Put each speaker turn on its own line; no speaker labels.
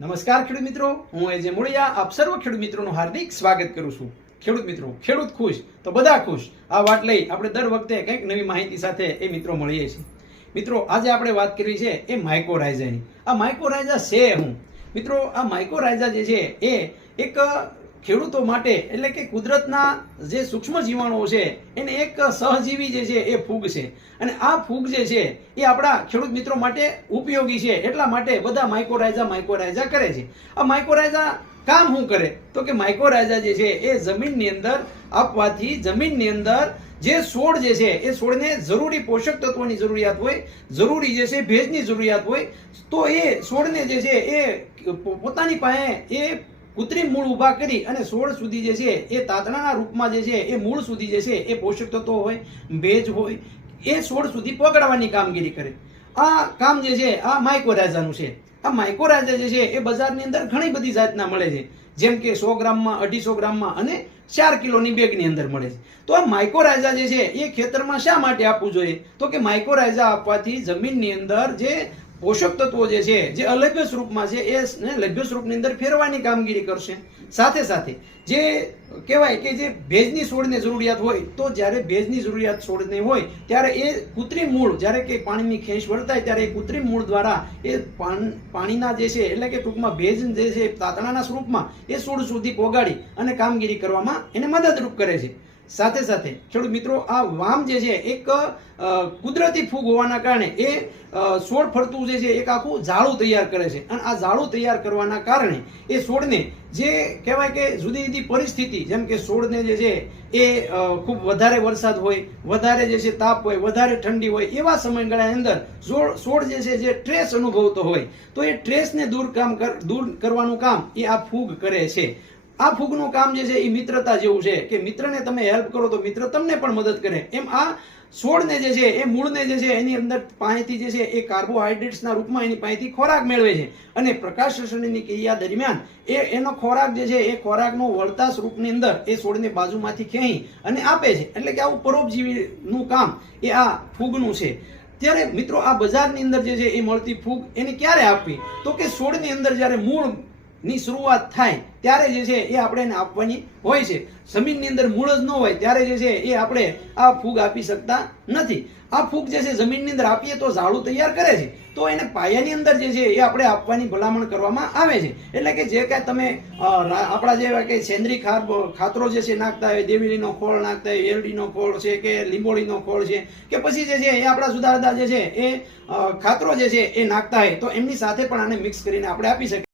નમસ્કાર ખેડૂત મિત્રો, હું એજે મુળિયા, આપ સર્વ ખેડૂત મિત્રોનું હાર્દિક સ્વાગત કરું છું. ખેડૂત મિત્રો, ખેડૂત ખુશ તો બધા ખુશ? આ વાત લઈ આપણે દર વખતે કંઈક નવી માહિતી સાથે એ મિત્રો મળીએ છીએ. મિત્રો, આજે આપણે વાત કરવી છે એ માઇકોરાઇઝાની આ માઇકોરાઇઝા છે હું? મિત્રો, આ માઇકોરાઇઝા જે છે એ એક ખેડૂતો માટે એટલે કે કુદરતના જે સૂક્ષ્મ જીવાણુઓ છે, એને એક સહજીવી જે છે એ ફૂગ છે. અને આ ફૂગ જે છે એ આપણા ખેડૂત મિત્રો માટે ઉપયોગી છે. એટલા માટે બધા માઇકોરાઇઝા માઇકોરાઇઝા કરે છે. આ માઇકોરાઇઝા કામ શું કરે? તો કે માઇકોરાઇઝા જે છે એ જમીનની અંદર આપવાથી જમીનની અંદર જે છોડ જે છે એ છોડને જરૂરી પોષક તત્વોની જરૂરિયાત હોય, જરૂરી જે છે ભેજની જરૂરિયાત હોય, તો એ છોડને જે છે એ પોતાની પાસે એ કૃત્રિમ મૂળ ઊભા કરી અને સોળ સુધી જે છે એ તાતણાના રૂપમાં જે છે એ મૂળ સુધી જે છે એ પોષક તત્વો હોય, ભેજ હોય, એ સોળ સુધી પકડવાની કામગીરી કરે. આ કામ જે છે, આ માઇકોરાજાનું છે. આ માઇકોરાજા જે છે એ બજારની અંદર ઘણી બધી જાતના મળે છે. જેમ કે સો ગ્રામમાં, અઢીસો ગ્રામમાં અને ચાર કિલોની બેગની અંદર મળે છે. તો આ માઇકોરાઇઝા જે છે એ ખેતરમાં શા માટે આપવું જોઈએ? તો કે માઇકોરાઇઝા આપવાથી જમીનની અંદર જે પોષક તત્વો જે છે, જે અલભ્ય સ્વરૂપમાં છે, એ લભ્ય સ્વરૂપની અંદર ફેરવાની કામગીરી કરશે. સાથે સાથે જે કહેવાય કે જે ભેજની છોડને જરૂરિયાત હોય, તો જ્યારે ભેજની જરૂરિયાત છોડને હોય, ત્યારે એ કૃત્રિમ મૂળ, જ્યારે કે પાણીની ખેંચ વર્તાય, ત્યારે એ કૃત્રિમ મૂળ દ્વારા એ પાણ- પાણીના જે છે, એટલે કે ટૂંકમાં ભેજ જે છે, તાતણાના સ્વરૂપમાં એ છોડ સુધી પોગાડી અને કામગીરી કરવામાં એને મદદરૂપ કરે છે. સાથે સાથે ખેડૂત મિત્રો, આ વામ જે છે, એક કુદરતી ફૂગ હોવાના કારણે એ છોડ ફરતું જે છે, એક આખું ઝાડું તૈયાર કરે છે. અને આ ઝાડું તૈયાર કરવાના કારણે એ છોડને જે કહેવાય કે જુદી જુદી પરિસ્થિતિ, જેમ કે છોડને જે છે, એ ખૂબ વધારે વરસાદ હોય, વધારે જે છે તાપ હોય, વધારે ઠંડી હોય, એવા સમયગાળાની અંદર છોડ જે છે, જે ટ્રેસ અનુભવતો હોય, તો એ ટ્રેસને દૂર કામ દૂર કરવાનું કામ એ આ ફૂગ કરે છે. આ ફૂગનું કામ જે છે એ મિત્રતા જેવું છે કે મિત્રને તમે હેલ્પ કરો તો મિત્ર તમને પણ મદદ કરે. એમ આ છોડને જે છે, એ મૂળને જે છે, એની અંદર પાસેથી જે છે, એ કાર્બોહાઈડ્રેટ્સના રૂપમાં એની પાસેથી ખોરાક મેળવે છે. અને પ્રકાશ શોષણની ક્રિયા દરમિયાન એ, એનો ખોરાક જે છે, એ ખોરાકનો વળતા સ્વરૂપની અંદર એ છોડને બાજુમાંથી ખેંચી અને આપે છે. એટલે કે આવું પરોપજીવીનું કામ એ આ ફૂગનું છે. ત્યારે મિત્રો આ બજારની અંદર જે છે, એ મળતી ફૂગ એને ક્યારે આપવી? તો કે છોડની અંદર જ્યારે મૂળ ની શરૂઆત થાય ત્યારે જે છે એ આપણે એને આપવાની હોય છે. જમીનની અંદર મૂળ જ ન હોય ત્યારે જે છે એ આપણે આ ફૂગ આપી શકતા નથી. આ ફૂગ જે છે જમીનની અંદર આપીએ તો ઝાડું તૈયાર કરે છે. તો એને પાયાની અંદર જે છે એ આપણે આપવાની ભલામણ કરવામાં આવે છે. એટલે કે જે કાંઈ તમે આપણા જેવા કે સેન્દ્રી ખાર ખાતરો જે છે નાખતા હોય દેવીલીનો ખોળ નાખતા હોય એરડીનો ખોળ છે કે લીંબોળીનો ખોળ છે કે પછી જે છે એ આપણા જુદા જે છે એ ખાતરો જે છે એ નાખતા હોય તો એમની સાથે પણ આને મિક્સ કરીને આપણે આપી શકીએ.